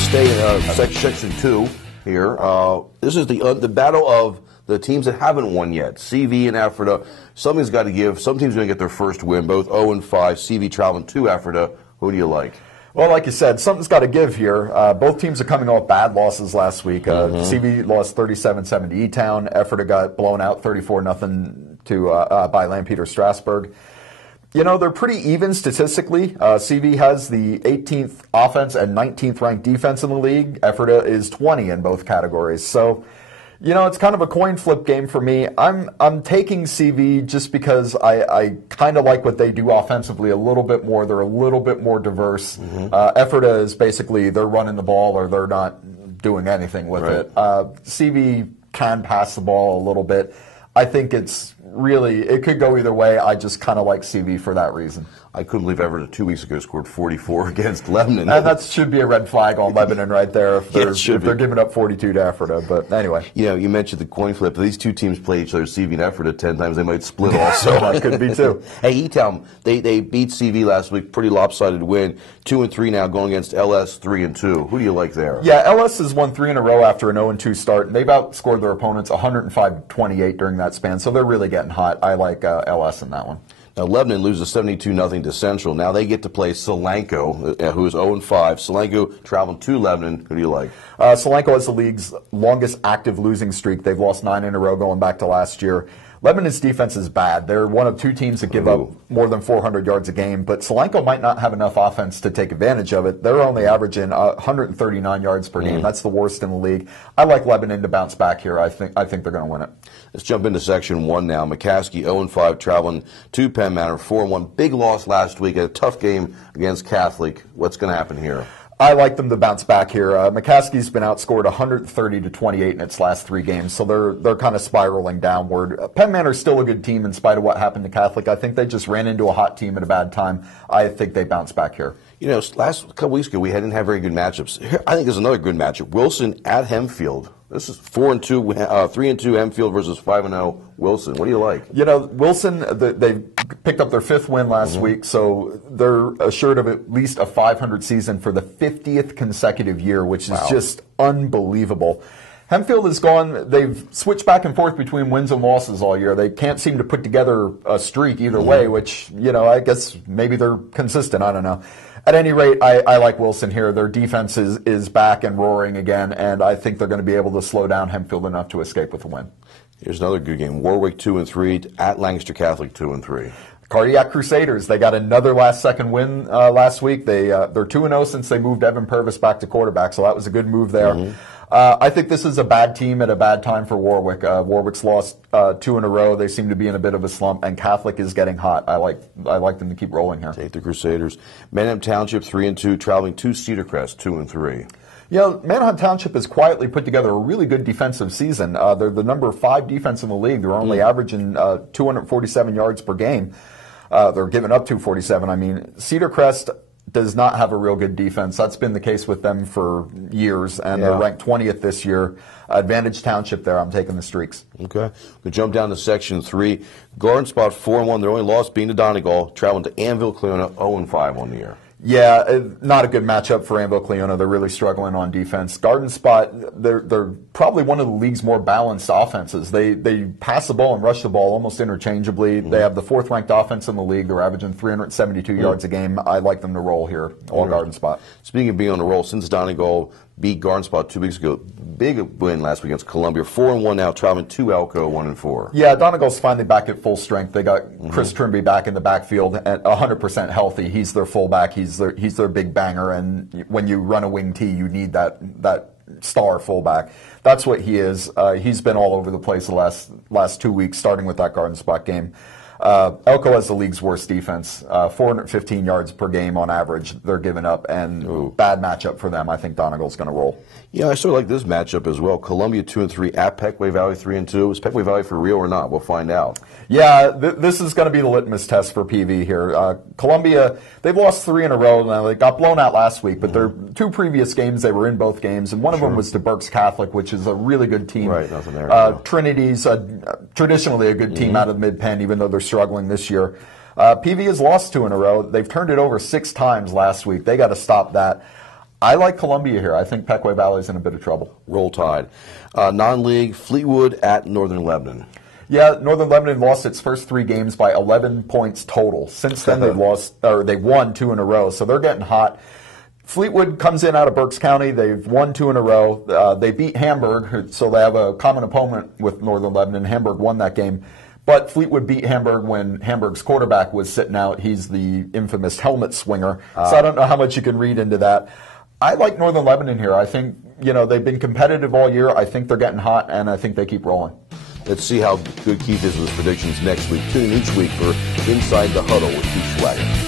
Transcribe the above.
stay in section 2 here. This is the battle of the teams that haven't won yet. CV and Ephrata. Something's got to give. Some teams are going to get their first win. Both 0-5. CV traveling to Ephrata. Who do you like? Well, like you said, something's got to give here. Both teams are coming off bad losses last week. CV lost 37-7 to E-Town. Ephrata got blown out 34-0 by Lampeter Strasbourg. You know, they're pretty even statistically. CV has the 18th offense and 19th ranked defense in the league. Ephrata is 20 in both categories. So, you know, it's kind of a coin flip game for me. I'm taking CV just because I kind of like what they do offensively a little bit more. They're a little bit more diverse. Ephrata is basically they're running the ball or they're not doing anything with it. CV can pass the ball a little bit. I think it could go either way. I just kind of like CV for that reason. I couldn't believe Everton 2 weeks ago scored 44 against Lebanon. And that should be a red flag on Lebanon right there if they're giving up 42 to Ephrata. But anyway. You know, you mentioned the coin flip. If these two teams play each other, CV and Ephrata, 10 times, they might split also. That could be too. Hey, E-Town, they beat CV last week. Pretty lopsided win. 2-3 now going against LS 3-2. Who do you like there? Yeah, LS has won 3 in a row after an 0-2 start. And they've outscored their opponents 105-28 during that span. So they're really getting hot. I like LS in that one. Now, Lebanon loses 72-0 to Central. Now they get to play Solanco, who is 0-5. Solanco traveling to Lebanon. Who do you like? Solanco has the league's longest active losing streak. They've lost 9 in a row going back to last year. Lebanon's defense is bad. They're one of 2 teams that give up more than 400 yards a game, but Solanco might not have enough offense to take advantage of it. They're only averaging 139 yards per game. That's the worst in the league. I like Lebanon to bounce back here. I think they're going to win it. Let's jump into Section 1 now. McCaskey 0-5 traveling to Penn Manor 4-1. Big loss last week. A tough game against Catholic. What's going to happen here? I like them to bounce back here. McCaskey's been outscored 130-28 in its last 3 games, so they're kind of spiraling downward. Penn Manor's still a good team in spite of what happened to Catholic. I think they just ran into a hot team at a bad time. I think they bounce back here. You know, last couple weeks ago we didn't have very good matchups. Here, I think there's another good matchup. Wilson at Hempfield. This is 4-2, 3-2 Hempfield versus 5-0 Wilson. What do you like? You know, Wilson, they picked up their 5th win last week, so they're assured of at least a 500 season for the 50th consecutive year, which is just unbelievable. Hempfield has gone, they've switched back and forth between wins and losses all year. They can't seem to put together a streak either way, which, you know, I guess maybe they're consistent. I don't know. At any rate, I like Wilson here. Their defense is back and roaring again, and I think they're going to be able to slow down Hempfield enough to escape with a win. Here's another good game. Warwick 2-3 at Lancaster Catholic 2-3. Cardiac Crusaders, they got another last-second win last week. They're 2-0 since they moved Evan Purvis back to quarterback, so that was a good move there. I think this is a bad team at a bad time for Warwick. Warwick's lost 2 in a row. They seem to be in a bit of a slump, and Catholic is getting hot. I like them to keep rolling here. Take the Crusaders. Manheim Township 3-2, traveling to Cedar Crest 2-3. You know, Manheim Township has quietly put together a really good defensive season. They're the number 5 defense in the league. They're only averaging 247 yards per game. They're giving up 247. I mean, Cedar Crest does not have a real good defense. That's been the case with them for years, and they're ranked 20th this year. Advantage Township there. I'm taking the Streaks. Okay. We'll jump down to Section 3. Garden Spot 4-1. Their only loss being to Donegal, traveling to Anvil Cleona 0-5 on the year. Yeah, not a good matchup for Anvil Cleona. They're really struggling on defense. Garden Spot, they're probably one of the league's more balanced offenses. They pass the ball and rush the ball almost interchangeably. They have the 4th ranked offense in the league. They're averaging 372 yards a game. I like them to roll here on Garden Spot. Speaking of being on the roll, since Donegal beat Garden Spot 2 weeks ago, big win last week against Columbia. 4-1 now, traveling to Elko 1-4. Yeah, Donegal's finally back at full strength. They got Chris Trimby back in the backfield at 100% healthy. He's their fullback. He's their big banger. And when you run a wing T, you need that star fullback. That's what he is. He's been all over the place the last 2 weeks, starting with that Garden Spot game. Elko has the league's worst defense, 415 yards per game on average they're giving up, and bad matchup for them. I think Donegal's going to roll. Yeah, I sort of like this matchup as well. Columbia 2-3 at Pequay Valley 3-2. Is Pequay Valley for real or not? We'll find out. Yeah, this is going to be the litmus test for PV here. Columbia, they've lost 3 in a row. Now, they got blown out last week, but their 2 previous games, they were in both games, and one of them was to Berks Catholic, which is a really good team. Right, nothing there. Trinity's traditionally a good team out of Mid-Penn, even though they're struggling this year. PV has lost 2 in a row. They've turned it over 6 times last week. They got to stop that. I like Columbia here. I think Pequea Valley's in a bit of trouble. Roll Tide. Non-league, Fleetwood at Northern Lebanon. Yeah, Northern Lebanon lost its first 3 games by 11 points total. Since then, they won 2 in a row, so they're getting hot. Fleetwood comes in out of Berks County. They've won 2 in a row. They beat Hamburg, so they have a common opponent with Northern Lebanon. Hamburg won that game. But Fleetwood beat Hamburg when Hamburg's quarterback was sitting out. He's the infamous helmet swinger. So I don't know how much you can read into that. I like Northern Lebanon here. I think, they've been competitive all year. I think they're getting hot, and I think they keep rolling. Let's see how good Keith is with his predictions next week. Tune in each week for Inside the Huddle with Keith Schwager.